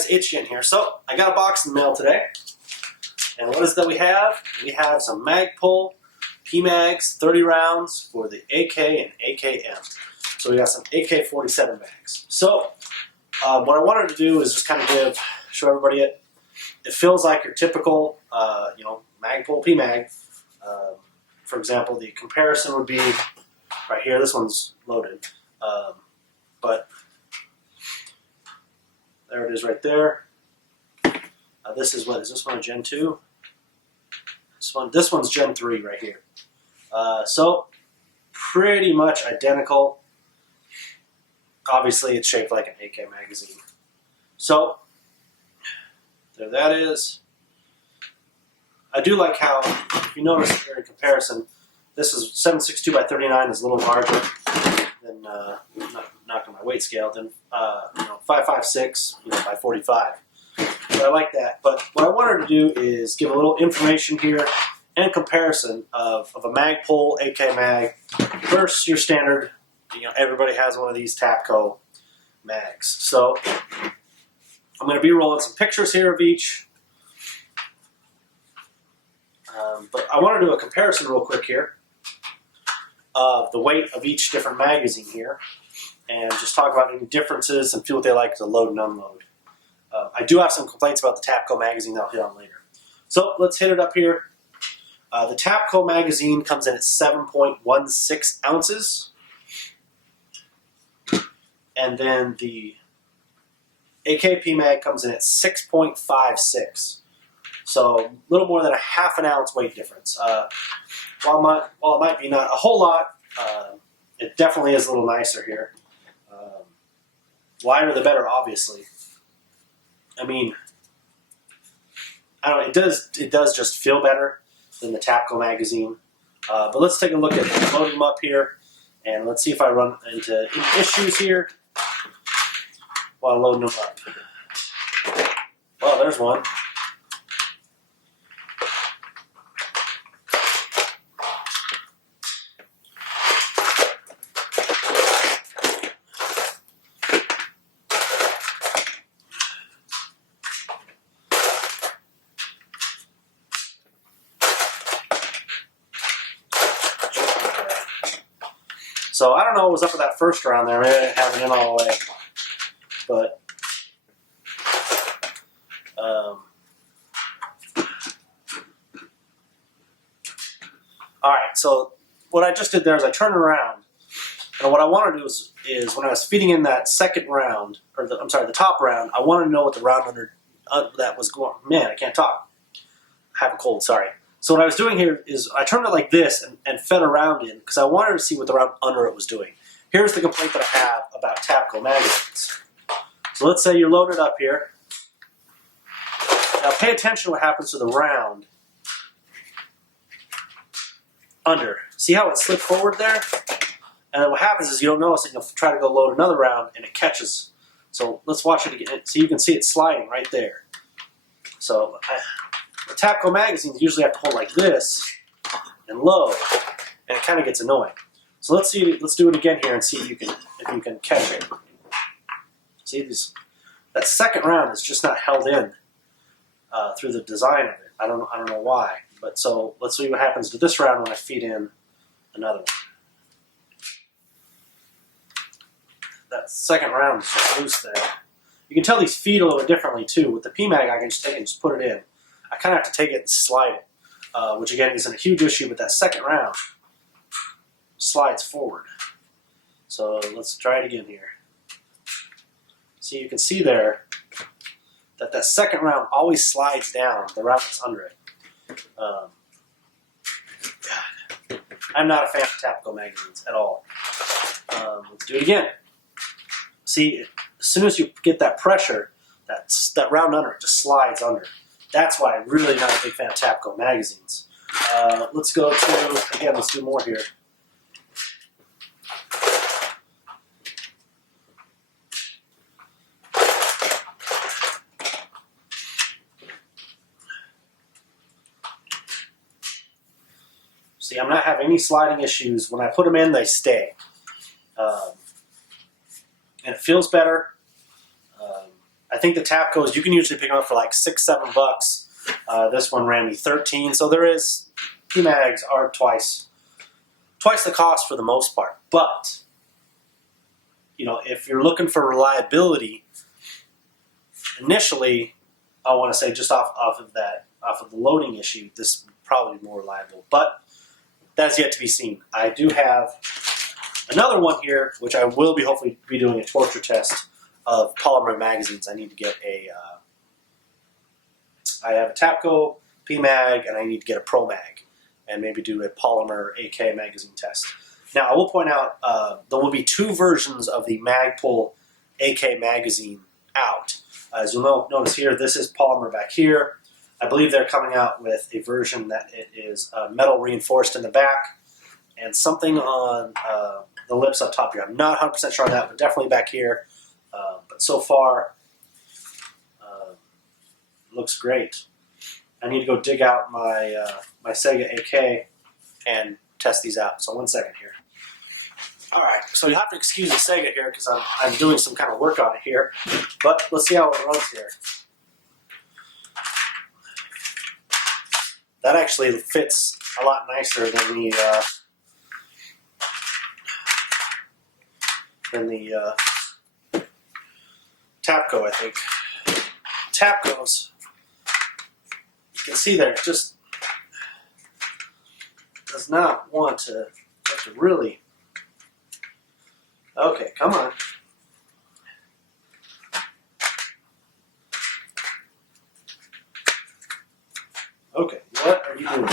eyes itchy in here. So I got a box in the mail today. And what is it that we have? We have some Magpul PMags, 30 rounds for the AK and AKM. So we got some AK47 mags. So what I wanted to do is just kind of show everybody it. It feels like your typical, Magpul PMag. For example, the comparison would be right here. This one's loaded, but there it is right there. This is what is this one a Gen 2? This one's Gen 3 right here. So pretty much identical. Obviously, it's shaped like an AK magazine. So there that is. I do like how, if you notice here in comparison, this is 7.62 by 39 is a little larger than not on my weight scale than 5.56 by 45. But I like that. But what I wanted to do is give a little information here and comparison of a Magpul AK mag versus your standard. Everybody has one of these Tapco mags. So I'm going to be rolling some pictures here of each. But I want to do a comparison real quick here of the weight of each different magazine here and just talk about any differences and feel what they like to load and unload. I do have some complaints about the Tapco magazine that I'll hit on later. So let's hit it up here. The Tapco magazine comes in at 7.16 ounces. And then the AK PMag comes in at 6.56. So a little more than a half an ounce weight difference. While it might be not a whole lot, it definitely is a little nicer here. Lighter the better, obviously. I mean, I don't know, it does just feel better than the Tapco magazine. But let's take a look at loading them up here, and let's see if I run into any issues here while loading them up. Well, there's one. So I don't know what was up with that first round there. Maybe I didn't have it in all the way. But all right, so what I just did there is I turned around. And what I want to do is when I was feeding in that second round, or the top round, I wanted to know what the round under that was going. Man, I can't talk. I have a cold, sorry. So what I was doing here is I turned it like this and fed around in because I wanted to see what the round under it was doing. Here's the complaint that I have about Tapco magazines. So let's say you're loaded up here. Now pay attention to what happens to the round under. See how it slipped forward there? And then what happens is you don't notice it, you'll try to go load another round and it catches. So let's watch it again. So you can see it sliding right there. So the Tapco magazines usually have to hold like this and load, and it kind of gets annoying. So let's do it again here and see if you can catch it. See that second round is just not held in through the design of it. I don't know why. But so let's see what happens to this round when I feed in another one. That second round is just loose there. You can tell these feed a little bit differently too. With the PMag, I can just take it and just put it in. I kind of have to take it and slide it, which again isn't a huge issue, but that second round slides forward. So let's try it again here. See, you can see there that second round always slides down the round that's under it. God, I'm not a fan of Tapco magazines at all. Let's do it again. See, as soon as you get that pressure, that round under it just slides under. That's why I'm really not a big fan of Tapco magazines. Let's go to, again, let's do more here. See, I'm not having any sliding issues. When I put them in, they stay. And it feels better. I think the Tapcos, you can usually pick them up for like $6-7. This one ran me 13, so there is, PMags are twice the cost for the most part. But, you know, if you're looking for reliability, initially, I want to say just off of the loading issue, this is probably more reliable. But that's yet to be seen. I do have another one here, which I will be hopefully be doing a torture test of polymer magazines. I need to get I have a Tapco PMag, and I need to get a Pro Mag, and maybe do a polymer AK magazine test. Now, I will point out there will be 2 versions of the Magpul AK magazine out. As you'll notice here, this is polymer back here. I believe they're coming out with a version that it is metal reinforced in the back and something on the lips up top here. I'm not 100% sure on that, but definitely back here. But so far, looks great. I need to go dig out my my Sega AK and test these out. So 1 second here. All right, so you have to excuse the Sega here because I'm doing some kind of work on it here. But let's see how it runs here. That actually fits a lot nicer than the Tapco, I think. Tapcos, you can see there, it just does not want to really. Okay, come on. Okay, what are you doing?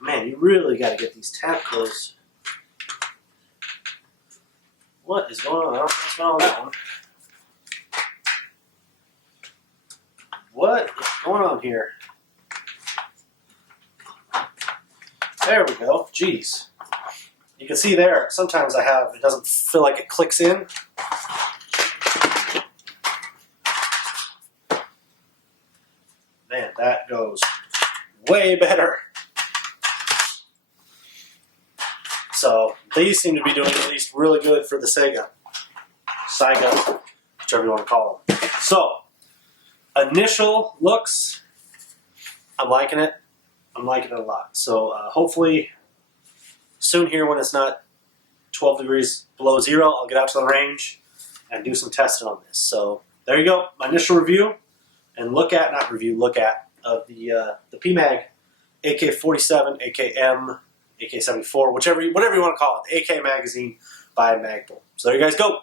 Man, you really got to get these Tapcos. What is going on? I don't smell that one. What is going on here? There we go. Jeez. You can see there, sometimes it doesn't feel like it clicks in. Man, that goes way better. So these seem to be doing at least really good for the Sega, whichever you want to call them. So, initial looks, I'm liking it. I'm liking it a lot. So hopefully soon here when it's not 12 degrees below zero, I'll get out to the range and do some testing on this. So there you go, my initial review and look at of the PMag AK47, AKM, AK74, whatever you want to call it, the AK magazine by Magpul. So there you guys go.